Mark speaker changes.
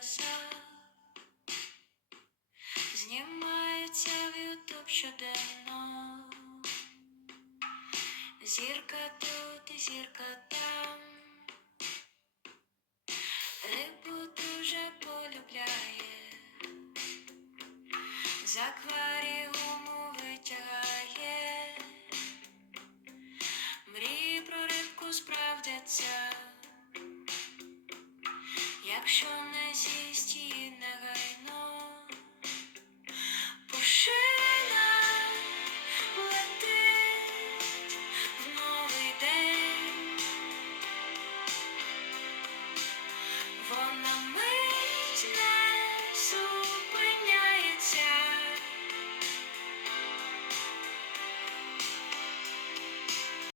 Speaker 1: небеса, знімається в ютуб щоденно, зірка тут і зірка там, рибу дуже полюбляє, з акваріуму витягає, мрії про рибку справдяться. Якщо не She's cheap.